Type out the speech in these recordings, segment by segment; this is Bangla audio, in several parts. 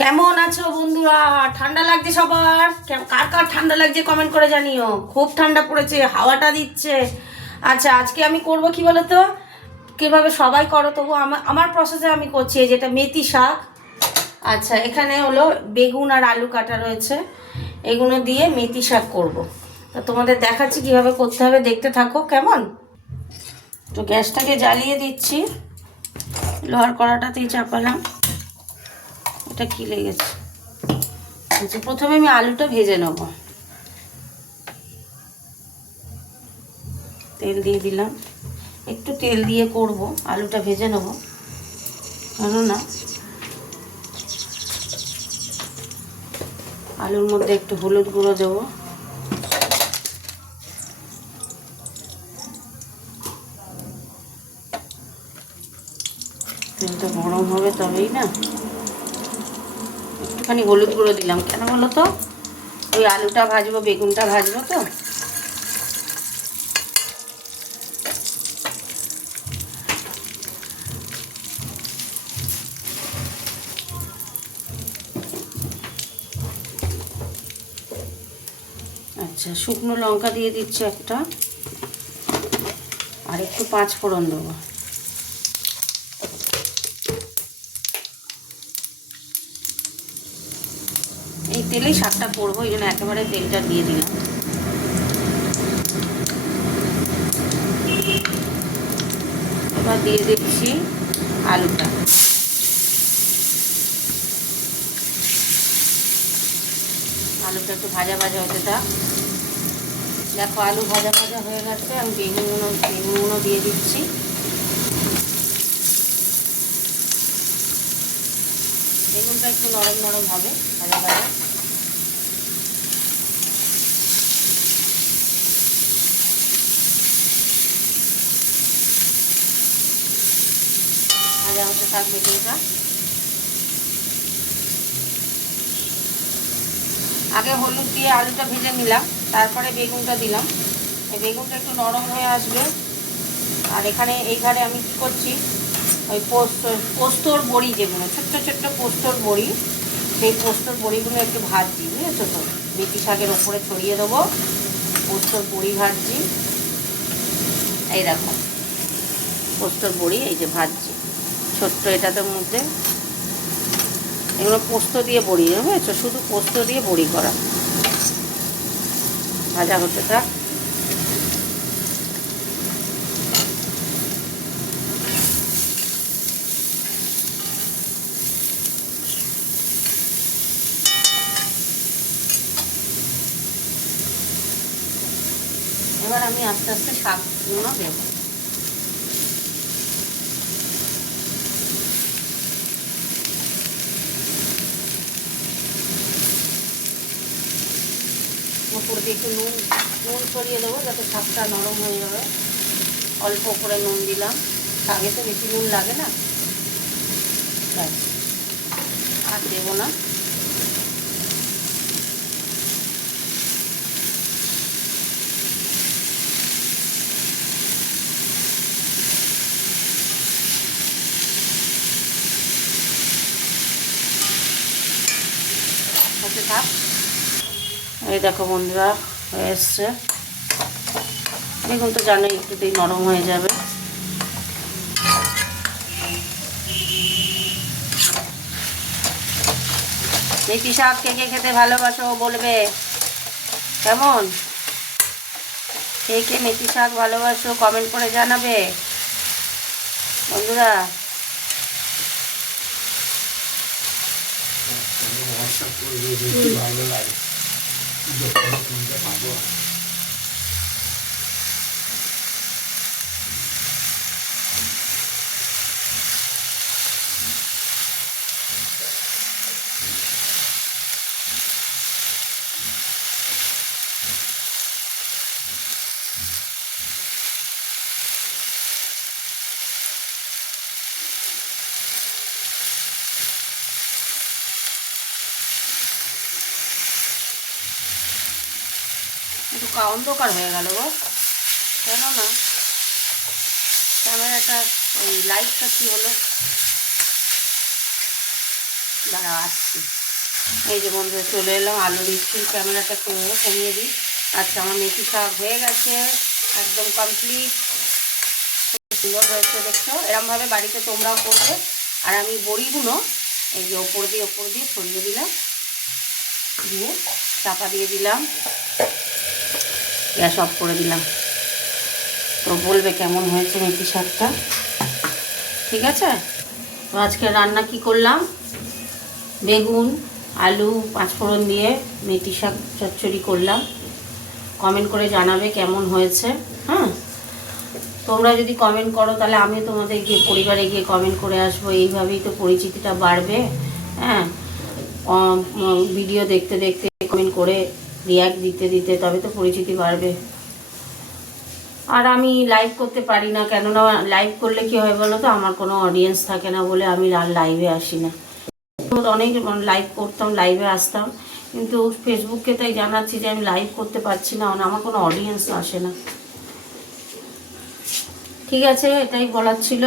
কেমন আছো বন্ধুরা? ঠান্ডা লাগছে সবার? কার কার ঠান্ডা লাগছে কমেন্ট করে জানিও। খুব ঠান্ডা পড়েছে, হাওয়াটা দিচ্ছে। আচ্ছা, আজকে আমি করব কি বলো তো, কীভাবে সবাই করো তবু আমার আমার প্রসেসে আমি করছি। এই যেটা মেথি শাক। আচ্ছা, এখানে হলো বেগুন আর আলু কাটা রয়েছে, এগুলো দিয়ে মেথি শাক করব। তা তোমাদের দেখাচ্ছি কীভাবে করতে হবে, দেখতে থাকো কেমন। তো গ্যাসটাকে জ্বালিয়ে দিচ্ছি, লোহার কড়াটাতেই চাপালাম। এটা কি লেগেছে? আচ্ছা, প্রথমে আমি আলুটা ভেজে নেব। তেল দিয়ে দিলাম, একটু তেল দিয়ে করব, আলুটা ভেজে নেব। কেননা আলুর মধ্যে একটু হলুদ গুঁড়ো দেবো, তেলটা গরম হবে তবেই না। একটুখানি হলুদ গুঁড়ো দিলাম, কেন বলো তো, ওই আলুটা ভাজবো, বেগুনটা ভাজবো তো। আচ্ছা, শুকনো লঙ্কা দিয়ে দিচ্ছি একটা, আর একটু 5 ফোড়ন দেবো। এই তেলেই শাকটা করবো, এই জন্য একেবারে তেলটা দিয়ে দিলাম। এবার দিয়ে দিচ্ছি আলুটা। আলুটা একটু ভাজা ভাজা হতে থাক। দেখো, আলু ভাজা ভাজা হয়ে গেছে, আমি বেগুনগুলো দিয়ে দিচ্ছি। বেগুনটা একটু নরম নরম হবে ভাজা ভাজা। ভাজা হতে থাক বেগুনটা। আগে হলুদ দিয়ে আলুটা ভেজে নিলাম, তারপরে বেগুনটা দিলাম। এই বেগুনটা একটু নরম হয়ে আসবে। আর এইখানে আমি কি করছি, ওই পোস্তর বড়ি, যেগুলো ছোট্ট ছোট্ট পোস্তর বড়ি, সেই পোস্তর বড়িগুলো একটু ভাজছি, বুঝেছো তো। মেথি শাকের ওপরে ছড়িয়ে দেবো, পোস্তর বড়ি ভাজছি। এই দেখো, পোস্তর বড়ি এই যে ভাজছি ছোট্ট এটাতে মধ্যে। এগুলো পোস্ত দিয়ে বড়ি, বুঝেছো, শুধু পোস্ত দিয়ে বড়ি করা। ভাজা হতে থাক। এবার আমি আস্তে আস্তে শাকগুলো দেবো। উপর দিয়ে একটু নুন ছড়িয়ে দেবো, যাতে শাকটা নরম হয়ে যাবে। অল্প করে নুন দিলাম, শাকে তো বেশি নুন লাগে না, আর দেবো না। হতে থাক। এই দেখো বন্ধুরা, হয়ে এসছে। বেগুন তো জানোই একটুতেই নরম হয়ে যাবে। মেথি শাক কে কে খেতে ভালোবাসো বলবে, কেমন? কে কে মেথি শাক ভালোবাসো কমেন্ট করে জানাবে বন্ধুরা। ভালো লাগে। একটু অন্ধকার হয়ে গেল গো, কেন না ক্যামেরাটা, ওই লাইটটা কি হলো, দাঁড়া আসছি। এই যে বন্ধুরা চলে এলাম, আলু দিচ্ছি, ক্যামেরাটা কমিয়ে দিই। আচ্ছা, আমার মেথি শাক হয়ে গেছে, একদম কমপ্লিট, সুন্দর হয়েছে দেখছো। এরমভাবে বাড়িতে তোমরাও করবে। আর আমি বড়িগুলো এই যে ওপর দিয়ে ছড়িয়ে দিলাম, দিয়ে চাপা দিয়ে দিলাম, গ্যাস অফ করে দিলাম। তো বলবে কেমন হয়েছে মেথি শাকটা, ঠিক আছে? তো আজকে রান্না কি করলাম, বেগুন আলু পাঁচফোড়ন দিয়ে মেথি শাক চচ্চড়ি করলাম। কমেন্ট করে জানাবে কেমন হয়েছে। হ্যাঁ, তোমরা যদি কমেন্ট করো তাহলে আমিও তোমাদের গিয়ে পরিবারে গিয়ে কমেন্ট করে আসবো। এইভাবেই তো পরিচিতিটা বাড়বে। হ্যাঁ, ভিডিও দেখতে দেখতে কমেন্ট করে রিয়াক্ট দিতে দিতে তবে তো পরিচিতি বাড়বে। আর আমি লাইভ করতে পারি না, কেননা লাইভ করলে কি হয় বলো তো, আমার কোনো অডিয়েন্স থাকে না বলে আমি লাইভে আসি না। অনেক লাইভ করতাম, লাইভে আসতাম, কিন্তু ফেসবুককে তাই জানাচ্ছি যে আমি লাইভ করতে পারছি না, আমার কোনো অডিয়েন্স আসে না। ঠিক আছে, এটাই বলার ছিল।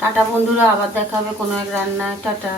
টাটা বন্ধুরা, আবার দেখা হবে কোনো এক রান্নায়। টাটা।